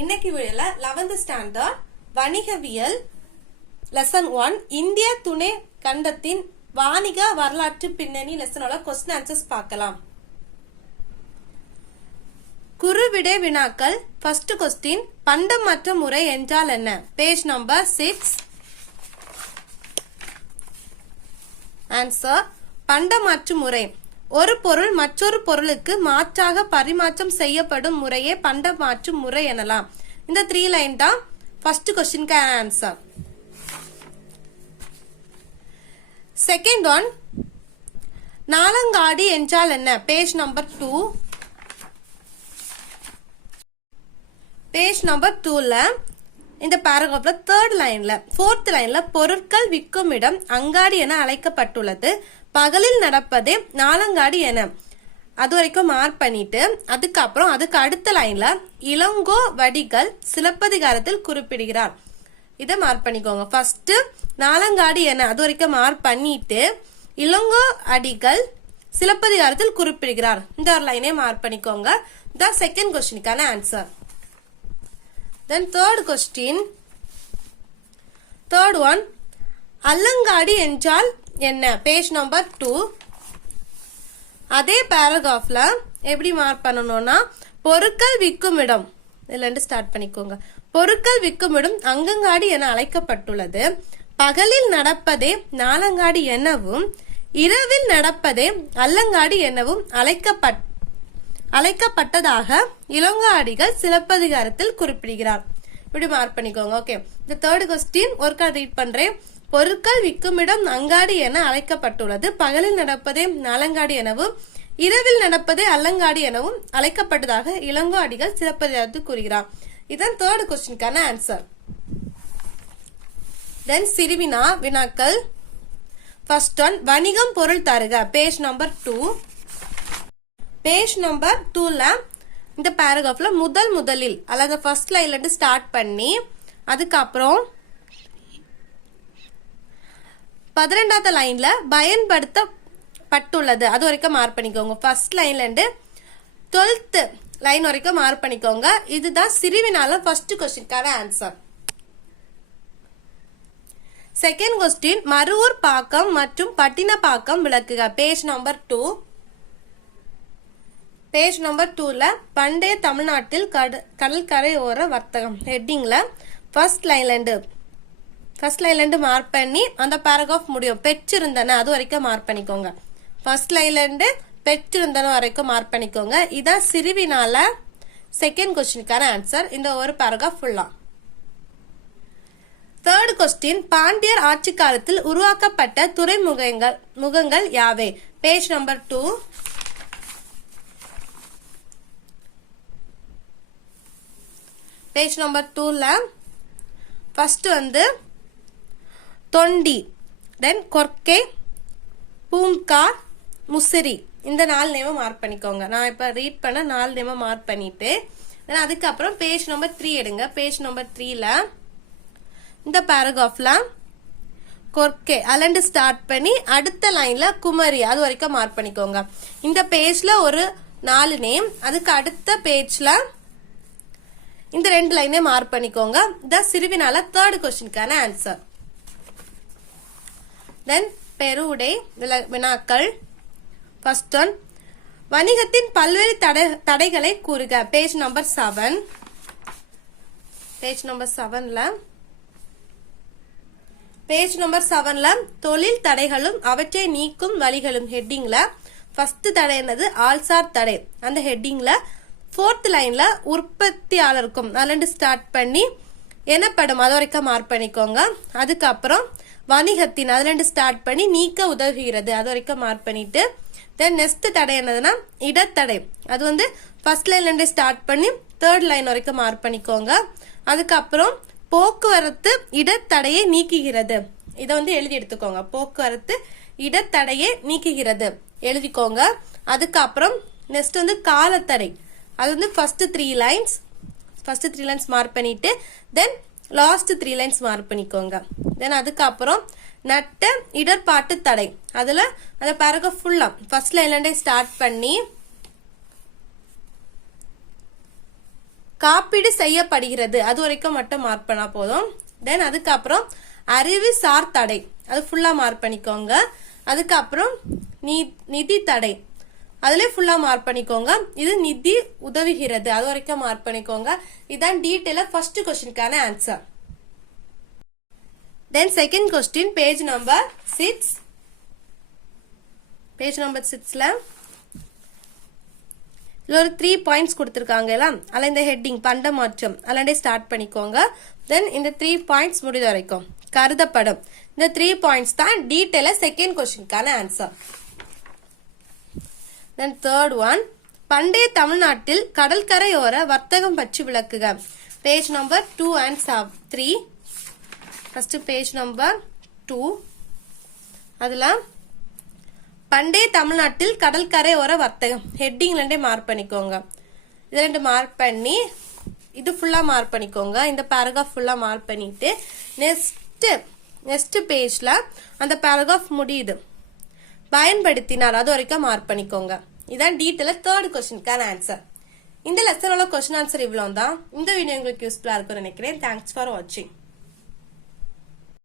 இன்னைக்கு வீடியோல 11th standard வணிகவியல் லெசன் 1 இந்திய துணை கண்டத்தின் வாணிக வரலாற்று பின்னணி லெசனோட क्वेश्चन ஆன்சர்ஸ் பார்க்கலாம். குறுவிடை வினாக்கள். ஃபர்ஸ்ட் क्वेश्चन பண்டமாற்று முறை என்றால் என்ன? Page number 6. ஆன்சர் பண்டமாற்று முறை ஒரு பொருள் மற்றொரு பொருளுக்கு மாற்றாக பரிமாற்றம் செய்யப்படும் முறையே பண்டமாற்று முறை எனலாம். இந்த 3 லைன் தான் ஃபர்ஸ்ட் क्वेश्चनக்கு ஆன்சர். செகண்ட் ஒன் நாலங்காடி என்றால் என்ன? Page number 2. பேஜ் நம்பர் 2ல இந்த பாராகிராஃப்ல 3rd லைன்ல 4th லைன்ல பொருட்கள் விற்கும் இடம் அங்காடி என அழைக்கப்பட்டுள்ளது. பகலில் நடப்பதே நாலங்காடி என அது வரைக்கும் மார்க் பண்ணிட்டு அதுக்கப்புறம் அதுக்கு அடுத்த லைன்ல இளங்கோ வடிகள் சிலப்பதிகாரத்தில் குறிப்பிடுகிறார். இதை மார்க் பண்ணிக்கோங்க. ஃபர்ஸ்ட் நாலங்காடி என அது வரைக்கும் மார்க் பண்ணிட்டு இளங்கோ அடிகள் சிலப்பதிகாரத்தில் குறிப்பிடுகிறார். இந்த ஒரு லைனே மார்க் பண்ணிக்கோங்க. த செகண்ட் क्वेश्चनக்கான answer. Then third question. Third one அல்லங்காடி என்றால் என்ன? Page number 2. அதே பாராகிராஃப்ல எப்படி மார்க் பண்ணணும்னா பொருட்கள் விற்கும் இடம் இதுல இருந்து ஸ்டார்ட் பண்ணிக்கோங்க. பொருட்கள் விற்கும் இடம் அங்கங்காடி என அழைக்கப்பட்டுள்ளது. பகலில் நடப்பதே நாலங்காடி எனவும் இரவில் நடப்பதே அல்லங்காடி எனவும் அழைக்கப்பட்டதாக இளங்காடிகள் சிலப்பதிகாரத்தில் குறிப்பிடுகிறார். இப்படி மார்க் பண்ணிக்கோங்க. ஓகே, இந்த தேர்ட் क्वेश्चन ஒருக்கா ரீட் பண்றேன். பொருட்கள் விற்கும் இடம் அங்காடி என அழைக்கப்பட்டுள்ளது. பகலில் நடப்பதே நாலங்காடி எனவும் இரவில் நடப்பதே அல்லங்காடி எனவும் அழைக்கப்பட்டதாக இளங்காடிகள் சிலப்பதிகாரத்தில் கூறுகிறார். இதுதான் தேர்ட் क्वेश्चनக்கான ஆன்சர். தென் சிறுவினா வினாக்கள். ஃபர்ஸ்ட் ஒன் வணிகம் பொருள் தருக. Page number 2. பேஜ் நம்பர் 2ல இந்த பாராகிராஃப்ல முதலில் அல்லது ஃபர்ஸ்ட் லைன்ல இருந்து ஸ்டார்ட் பண்ணி அதுக்கப்புறம் 12வது லைன்ல பயன்படுத்தப்பட்டுள்ளது அது வரைக்கும் மார்க் பண்ணிக்கோங்க. ஃபர்ஸ்ட் லைன்ல இருந்து 12th லைன் வரைக்கும் மார்க் பண்ணிக்கோங்க. இதுதான் சிறுவினால ஃபர்ஸ்ட் क्वेश्चनக்கான answer. Second question Maruvurpakkam மற்றும் பட்டினப்பாக்கம் விளக்குக. Page number 2. பேஜ் நம்பர் 2ல பண்டைய தமிழ்நாட்டில் கடற்கரை ஓர வர்த்தகம் ஹெட்டிங்ல ஃபர்ஸ்ட் லைன்ல இருந்து மார்க் பண்ணி அந்த பாராகிராஃப் முடியும். பெற்றிருந்தன அது வரைக்கும் மார்க் பண்ணிக்கோங்க. ஃபர்ஸ்ட் லைன்ல இருந்து பெற்றிருந்தன வரைக்கும் மார்க் பண்ணிக்கோங்க. இதான் சிறுவினால செகண்ட் क्वेश्चनக்கான ஆன்சர். இந்த ஒரு பாராகிராஃப் ஃபுல்லா. தேர்ட் क्वेश्चन பாண்டியர் ஆட்சி காலத்தில் உருவாக்கப்பட்ட துறைமுகங்கள் யாவை? Page number 2. பேஜ் நம்பர் 2ல ஃபர்ஸ்ட் வந்து தொண்டி, தென் கொர்க்கை, பூம்கார், முசிறி இந்த 4 நேம மார்க் பண்ணிக்கோங்க. நான் இப்ப ரீட் பண்ண 4 நேம மார்க் பண்ணிட்டு அதுக்கப்புறம் பேஜ் நம்பர் 3 எடுங்க. பேஜ் நம்பர் 3ல இந்த பாராகிராஃப்ல கொர்க்கை அலண்டு ஸ்டார்ட் பண்ணி அடுத்த லைன்ல குமரி அது வரைக்கும் மார்க் பண்ணிக்கோங்க. இந்த பேஜ்ல ஒரு 4 நேம், அதுக்கு அடுத்த பேஜ்ல இந்த 2 லைனே மார்க் பண்ணிக்கோங்க. த சிறுவினால தேர்ட் क्वेश्चनக்கான ஆன்சர். தென் பெருவுடை வினாக்கள். ஃபர்ஸ்ட் ஒன் வணிகத்தின் பல்வேறு தடைகளை கூறுக. Page number 7. பேஜ் நம்பர் 7ல தொழில் தடைகளும் அவற்றை நீக்கும் வழிகளும் ஹெட்டிங்ல ஃபர்ஸ்ட் தடை என்னது? ஆள்சார் தடை. அந்த ஹெட்டிங்ல 4th லைன்ல உற்பத்தியாளருக்கும் அதுல ஸ்டார்ட் பண்ணி எனப்படும் அது வரைக்கும் மார்க் பண்ணிக்கோங்க. அதுக்கப்புறம் வணிகத்தின் அதுல ஸ்டார்ட் பண்ணி நீக்க உதவுகிறது அது வரைக்கும் மார்க் பண்ணிட்டு தென் நெக்ஸ்ட் தடை என்னதுன்னா இடத்தடை. அது வந்து ஃபர்ஸ்ட் லைன்ல இருந்து ஸ்டார்ட் பண்ணி 3rd லைன் வரைக்கும் மார்க் பண்ணிக்கோங்க. அதுக்கப்புறம் போக்குவரத்து இடத்தடையை நீக்குகிறது. இதை வந்து எழுதி எடுத்துக்கோங்க. போக்குவரத்து இடத்தடையை நீக்குகிறது எழுதிக்கோங்க. அதுக்கப்புறம் நெக்ஸ்ட் வந்து காலத்தடை. அது வந்து ஃபர்ஸ்ட் 3 லைன்ஸ் மார்க் பண்ணிட்டு தென் லாஸ்ட் 3 லைன்ஸ் மார்க் பண்ணிக்கோங்க. தென் அதுக்கப்புறம் நட்ட இடர்பாட்டு தடை அதுல அந்த பாராகிராஃப் ஃபுல்லா ஃபர்ஸ்ட் லைன்ல இருந்தே ஸ்டார்ட் பண்ணி காப்பீடு செய்யப்படுகிறது அது வரைக்கும் மட்டும் மார்க் பண்ணா போதும். தென் அதுக்கப்புறம் அறிவு சார் தடை அது ஃபுல்லா மார்க் பண்ணிக்கோங்க. அதுக்கப்புறம் நிதி தடை அதுல ஃபுல்லா மார்க் பண்ணிக்கோங்க. இது நிதி உதவுகிறது அது வரைக்கும் மார்க் பண்ணிக்கோங்க. இதான் டீடைலா ஃபர்ஸ்ட் क्वेश्चनக்கான answer. Then second question page number 6. Page number 6ல இதுல ஒரு 3 பாயிண்ட்ஸ் கொடுத்திருக்காங்கல, அதுல இந்த ஹெட்டிங் பண்ட மாற்றம் அல்லாண்டே ஸ்டார்ட் பண்ணிக்கோங்க. தென் இந்த 3 பாயிண்ட்ஸ் முடித வரைக்கும் கருதப்படும். இந்த 3 பாயிண்ட்ஸ் தான் டீடைலா செகண்ட் क्वेश्चनக்கான ஆன்சர். தென் தேர்ட் ஒன் பண்டைய தமிழ்நாட்டில் கடற்கரையோர வர்த்தகம் பற்றி விளக்குக. Page number 2 and 3. First page number 2. அதுல பண்டைய தமிழ்நாட்டில் கடற்கரையோர வர்த்தகம் ஹெட்டிங்ல மார்க் பண்ணிக்கோங்க. இது ரெண்டு மார்க் பண்ணி இது ஃபுல்லா மார்க் பண்ணிக்கோங்க. இந்த பேராகிராஃப் ஃபுல்லா மார்க் பண்ணிட்டு நெக்ஸ்ட் பேஜ்ல அந்த பேராகிராஃப் முடியுது பயன்படுத்தினார் அது வரைக்கும் மார்க் பண்ணிக்கோங்க. இதான் டீடைலா தேர்ட் क्वेश्चनக்கான ஆன்சர். இந்த லெசனோட क्वेश्चन ஆன்சர் இவ்வளவு தான். இந்த வீடியோ உங்களுக்கு யூஸ்ஃபுல்லா இருக்கும்னு நினைக்கிறேன். தேங்க்ஸ் ஃபார் வாட்சிங்.